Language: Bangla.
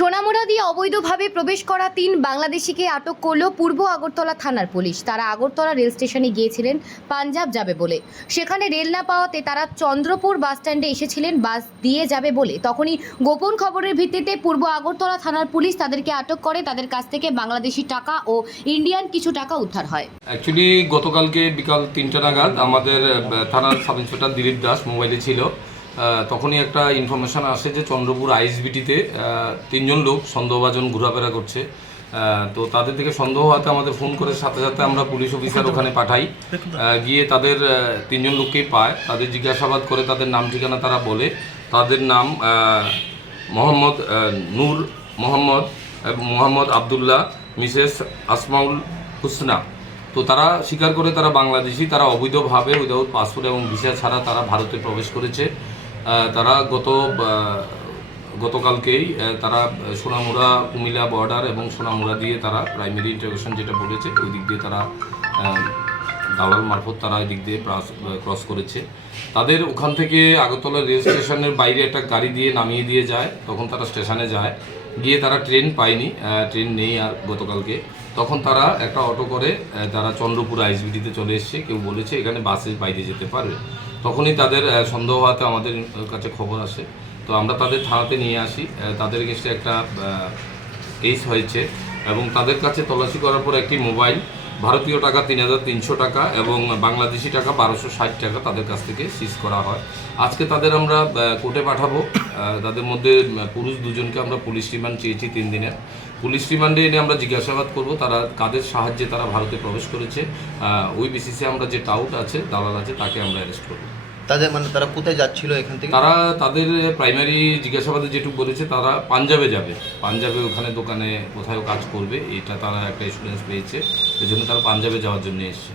সোনামুড়া দিয়ে অবৈধভাবে প্রবেশ করা ৩ বাংলাদেশিকে আটক করল পূর্ব আগরতলা থানার পুলিশ। তারা আগরতলা রেল স্টেশনে গিয়েছিলেন পাঞ্জাব যাবে বলে। সেখানে রেল না পাওয়াতে তারা চন্দ্রপুর বাস স্ট্যান্ডে এসেছিলেন বাস দিয়ে যাবে বলে। তখনই গোপন খবরের ভিত্তিতে পূর্ব আগরতলা থানার পুলিশ তাদেরকে আটক করে। তাদের কাছ থেকে বাংলাদেশি টাকা ও ইন্ডিয়ান কিছু টাকা উদ্ধার হয়। অ্যাকচুয়ালি গতকালকে বিকাল ৩টা নাগাদ আমাদের থানার সাব ইন্সপেক্টর দিলীপ দাস মোবাইলে ছিল। তখনই একটা ইনফরমেশান আসে যে চন্দ্রপুর আইএসবিটিতে ৩জন লোক সন্দেহভাজন ঘোরাফেরা করছে। তো তাদের থেকে সন্দেহ হওয়াতে আমাদের ফোন করে সাথে সাথে আমরা পুলিশ অফিসার ওখানে পাঠাই। গিয়ে তাদের ৩জন লোককেই পায়। তাদের জিজ্ঞাসাবাদ করে তাদের নাম ঠিকানা তারা বলে। তাদের নাম মোহাম্মদ নূর মোহাম্মদ আবদুল্লাহ, মিসেস আসমাউল হুসনা। তো তারা স্বীকার করে তারা বাংলাদেশি, তারা অবৈধভাবে উইদাউট পাসপোর্ট এবং ভিসা ছাড়া তারা ভারতে প্রবেশ করেছে। তারা গতকালকেই তারা সোনামুড়া কুমিল্লা বর্ডার এবং সোনামুড়া দিয়ে তারা প্রাইমারি ইন্টারভিউশন যেটা বলেছে ওই দিক দিয়ে তারা দালাল মারফত তারা এই দিক দিয়ে ক্রস করেছে। তাদের ওখান থেকে আগরতলা রেল স্টেশনের বাইরে একটা গাড়ি দিয়ে নামিয়ে দিয়ে যায়। তখন তারা স্টেশনে যায়, গিয়ে তারা ট্রেন পায়নি, ট্রেন নেই আর গতকালকে। তখন তারা একটা অটো করে তারা চন্দ্রপুর আইএসবিটিতে চলে এসছে। কেউ বলেছে এখানে বাসে বাইরে যেতে পারবে। তখনই তাদের সন্দেহ হওয়াতে আমাদের কাছে খবর আসে। তো আমরা তাদের থানাতে নিয়ে আসি। তাদের এগেন্সটে একটা কেস হয়েছে এবং তাদের কাছে তল্লাশি করার পর একটি মোবাইল, ভারতীয় টাকা ৩,৩০০ টাকা এবং বাংলাদেশি টাকা ১২৬০ টাকা তাদের কাছ থেকে সিজ করা হয়। আজকে তাদের আমরা কোর্টে পাঠাবো। তাদের মধ্যে পুরুষ দুজনকে আমরা পুলিশ রিমান্ড চেয়েছি 3 দিনের। পুলিশ রিমান্ডে এনে আমরা জিজ্ঞাসাবাদ করব তারা কাদের সাহায্যে তারা ভারতে প্রবেশ করেছে। ওই বেসিসে আমরা যে টাউট আছে, দালাল আছে, তাকে আমরা অ্যারেস্ট করব। তারা কোথায় যাচ্ছিল এখান থেকে? তারা তাদের প্রাইমারি জিজ্ঞাসাবাদে যেটুকু বলেছে তারা পাঞ্জাবে যাবে। পাঞ্জাবে ওখানে দোকানে কোথাও কাজ করবে, এটা তারা একটা স্টুডেন্টস পেয়েছে। এই জন্য তারা পাঞ্জাবে যাওয়ার জন্য এসছে।